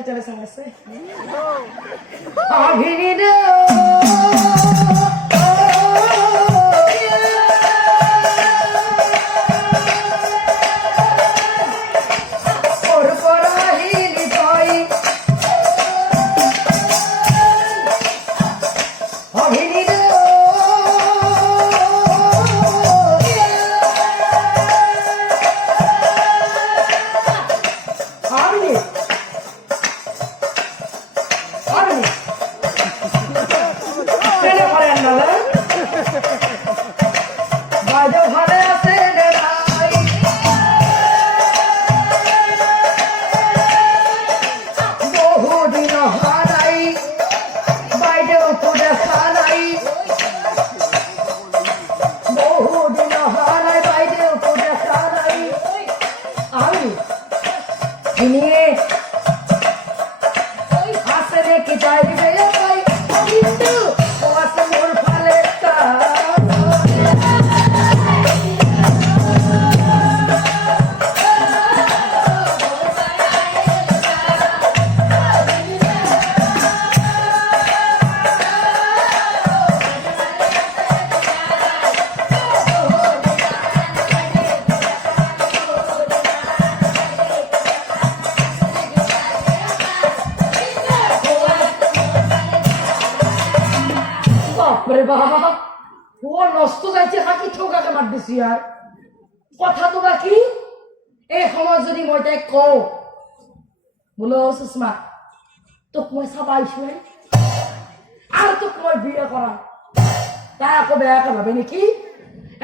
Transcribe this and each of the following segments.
চলে আছে অভিনী বাবা ও নষ্ট যাইছে হাকি ঠোকাকে মার দিছি আর কথা তো বাকি এই সময় যদি মই তাই কওঁ বোলো সুষমা তোক মই চাবাইছো আর তোক মই বিয়ে করা তাই আকৌ বেয়াকে ভাবে নেকি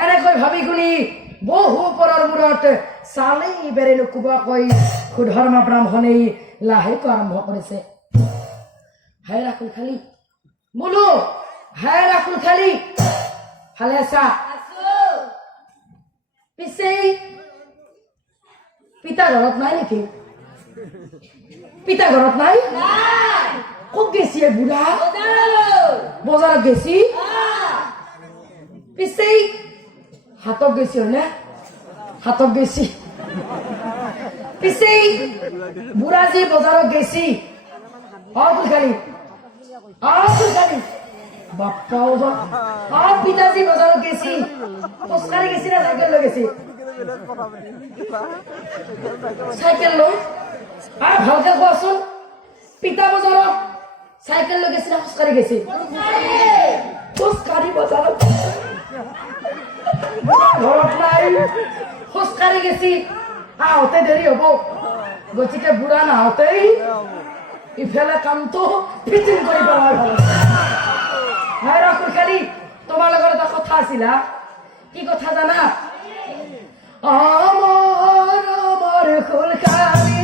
এনেকৈ ভাবি গুণি বহু পৰৰ মূৰত চালেই বেৰে নুকুবাকৈ সুধৰ্মা ব্ৰাহ্মণেই লাহেকৈ আৰম্ভ কৰিছে হাই ৰাখুল খালি বোলো হায় রাখুল খালি ভালে আছা পিছে পিতা ঘৰত নাই নেকি পিতা ঘৰত নাই ক'ত গেছি বুঢ়া বজাৰত গেছি পিছে হাতত গেছি হয় না হাতত গেছি পিছে বুঢ়া যে বজাৰত গেছি ফুলখালি ফুলখালি বাপ্পাও আর পিতাজি বাজারত গেছি খোজকাঢ়ি গেছি না সাইকেল লৈ গেছি সাইকেল লৈ আর ভালকে কোৱাচোন পিতা বাজারত সাইকেল লৈ গেছি না খোজকাঢ়ি গেছি খোজকাঢ়ি বাজারত ঘৰত নাই খোজকাঢ়ি গেছি আহোঁতে দেৰি হব গতিকে বুঢ়া নাহোঁতেই ইফালে কামটো ফিটিং কৰি পেলাই ভাল হায় রাখুল খালি তোমার লগত এটা কথা আছিলা কি কথা জানা আমার আমার ফুলখালি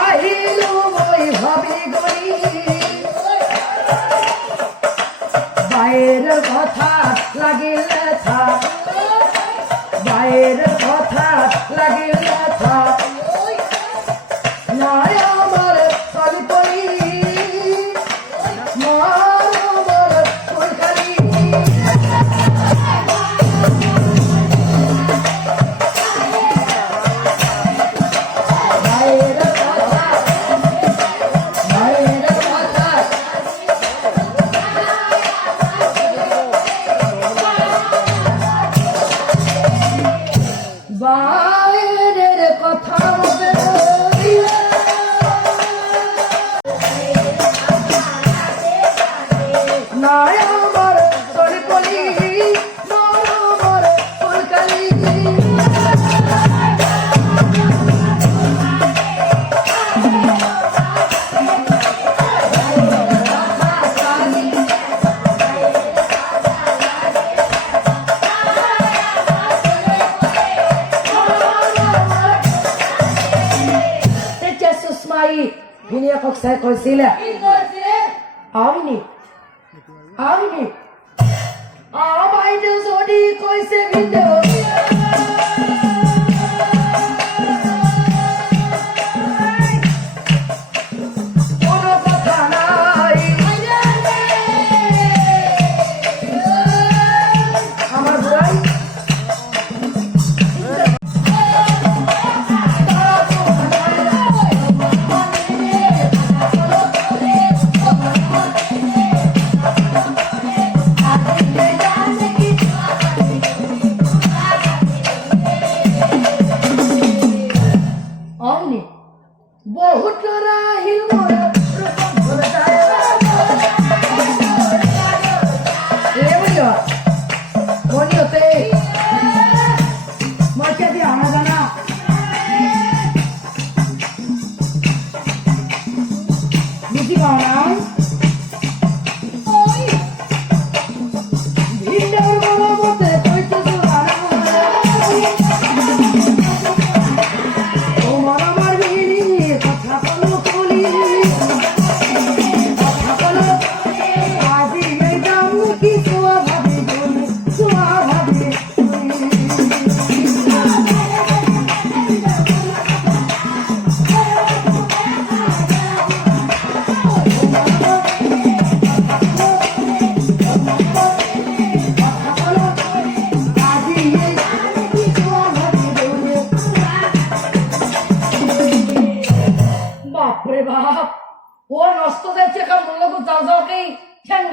আহিলো মই ভাবি গলি বাইরের কথা লাগিলে থাক বাইরের কথা লাগিলে থাক Saya কৈছিলে আইনি আইনি বাইদেউ যদি কৈছে ভিডিও কোনো কথা নাই আমার ভাই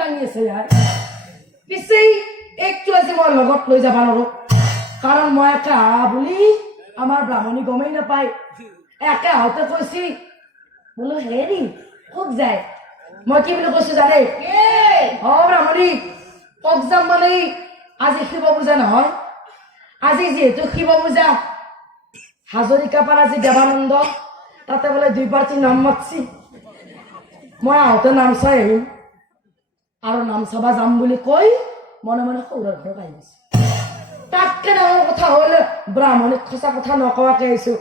দাঙি আছে ইয়াৰ পিছে একটু আজি মই লগত লৈ যাবা নৰো কাৰণ মই একা বুলি আমাৰ ব্ৰাহ্মণী গমেই নাপায় একা হতে কৈছি বোলো হেৰি খুব যায় মই কি বুলি কৈছো জানে অ ব্ৰাহ্মণী কক যাম মানে আজি শিৱ পূজা নহয় আজি যেহেতু শিৱ পূজা হাজৰিকা পাৰা আজি দেৱানন্দ তাতে বোলে 2 পাৰ্টি নাম মাতছি মই আহোঁতে নাম চাই আহিম আৰু নাম চাবা যাম বুলি কৈ মনে মনে সৌৰৰ ঘৰত আহি গৈছে তাতকে ডাঙৰ কথা হ'ল ব্ৰাহ্মণীক সঁচা কথা নকৱাকে আহিছো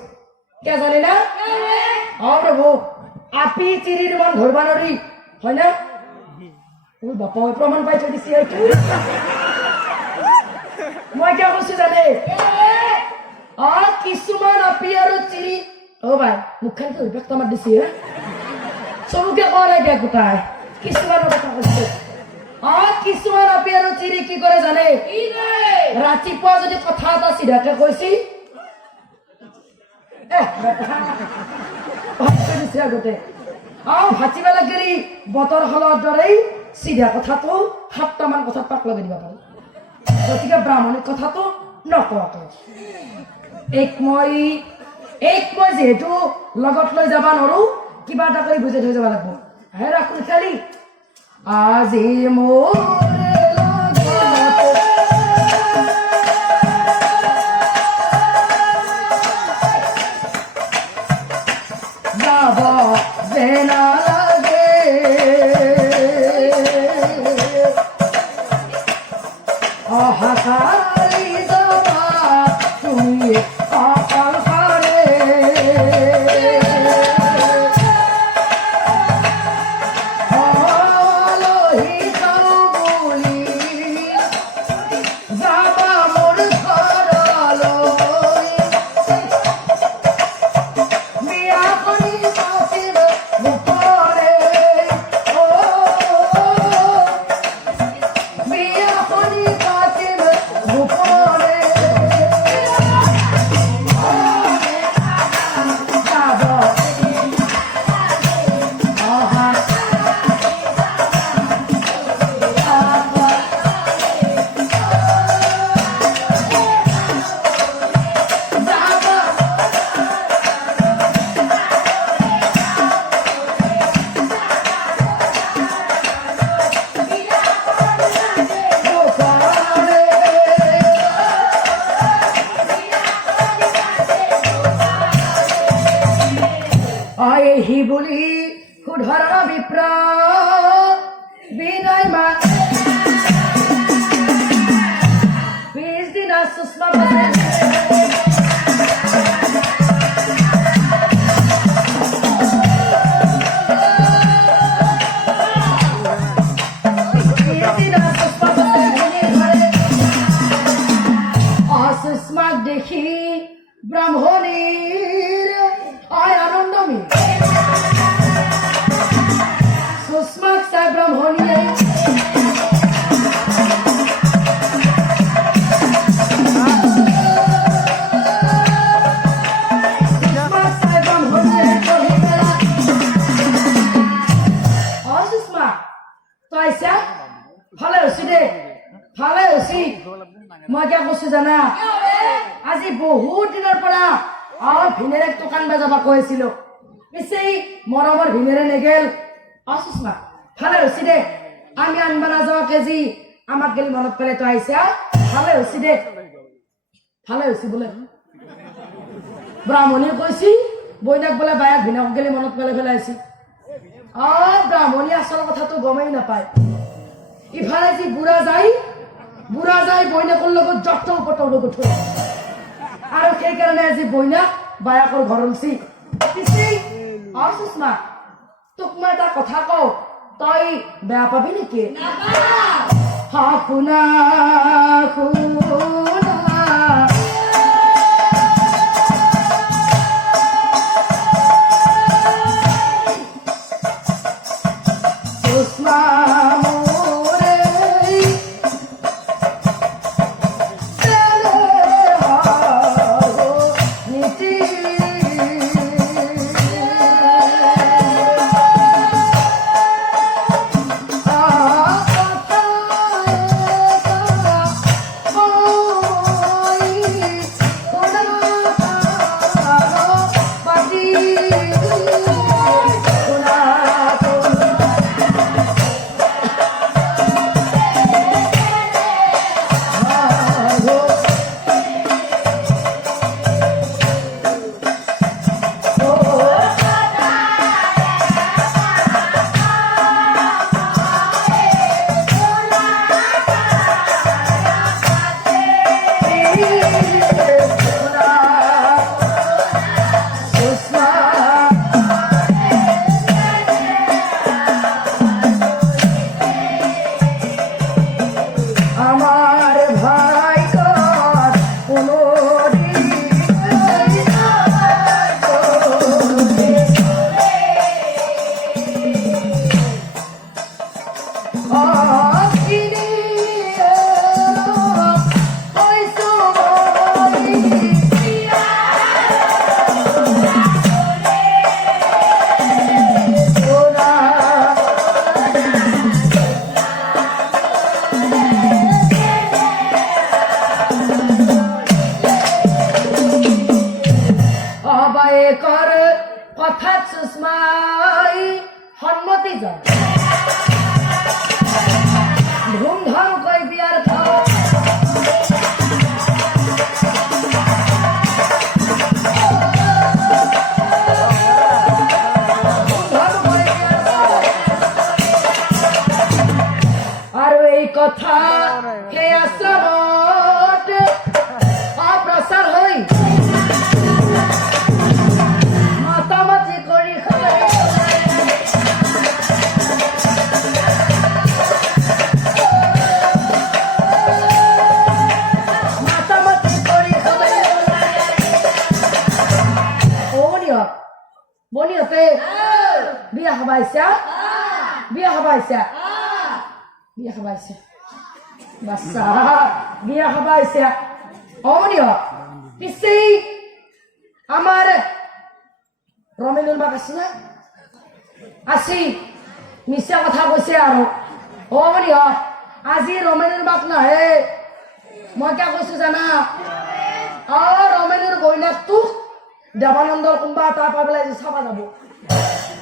কে জানি না অ প্ৰভু আপি চিৰিৰ মন ধৰবা নৰি হয় না ওই বাপাই প্ৰমাণ পাই থৈ দিছি মই কিয় কৈছো জানে কিছুমান আপি আৰু চিৰি অ ভাই মুখখন কি উইবেক তোমাক দিছি হে চবকে কোৱা নাই দিয়া গোটাই কিছুমানৰ কথা কৈছে কিছুমান আপি আৰু চিৰি কি কৰে জানে ৰাতিপুৱা যদি কথা এটা চিধাকে কৈছি আগতে ভাজিবা লাগেৰি বতৰ হলৰ দৰেই চিধা কথাটো 7টামান কথাত পাক লগাই দিব পাৰে গতিকে ব্ৰাহ্মণিক কথাটো নকৱাকে এক মই যেহেতু লগত লৈ যাবা নৰো কিবা এটা কৰি বুজাই থৈ যাব লাগিব হে ৰাখোঁ খালি আজি মোৰ হি বুলি সুধৰ বিপ্ৰ বিনয় মা পিছদিনা সুষমা সুষমাক দেখি ব্ৰাহ্মণীৰ আনন্দমী সুষমাক চাই ব্ৰাহ্মণীয়ে সুষমা তই চা ভালে হৈছি দে ভালে হৈছি মই কিয় কৈছো জানা আজি বহুত দিনৰ পৰা ভিনেৰে দোকান বাজাবা কৈছিলো পিছে মৰমৰ ভিনেৰে নেগেল সুষমা ভালে হৈছি দে আমি আনবা নাযাওঁ কেজি আমাক গেলি মনত পেলাই তই আহিছা ভালে হৈছি দে ভালে হৈছি বোলে ব্ৰাহ্মণীয়ে কৈছি বৈনাক বোলে বায়াক ভিনক গেলি মনত পেলাই পেলাইছি ব্ৰাহ্মণী আচল কথাটো গমেই নাপায় ইফালে যি বুঢ়া যায় বৈনাকৰ লগত যত উপতৰ লগত থৈ আৰু সেইকাৰণে আজি বৈনাক বায়াকৰ ঘৰ লৈছি সুষমা তোক মই এটা কথা কওঁ তই বেয়া পাবি নেকি শুনা সুষমা কথা সেই আশ্ৰমত অপ্ৰচাৰ হৈ মাতামাতি কৰি বনিয়তে বিয়া খাবাইছা বিয়া খাবাইছা বিয়া খাবাইছা বাচ্চা বিয়া খাবাইছা অনিয় পিছে আমার রমেনুর বাক আছে না আছি মিছা কথা কৈছে আৰু অনিয় আজি রমেনুর বাক নাহে মই কিয় কৈছো জানা রমেনুর বইনাক তোক দেৱানন্দৰ কোনোবা এটা পাই পেলাই চাবা যাব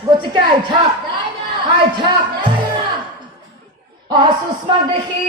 গতিকে আই থাক সুষমাক দেখি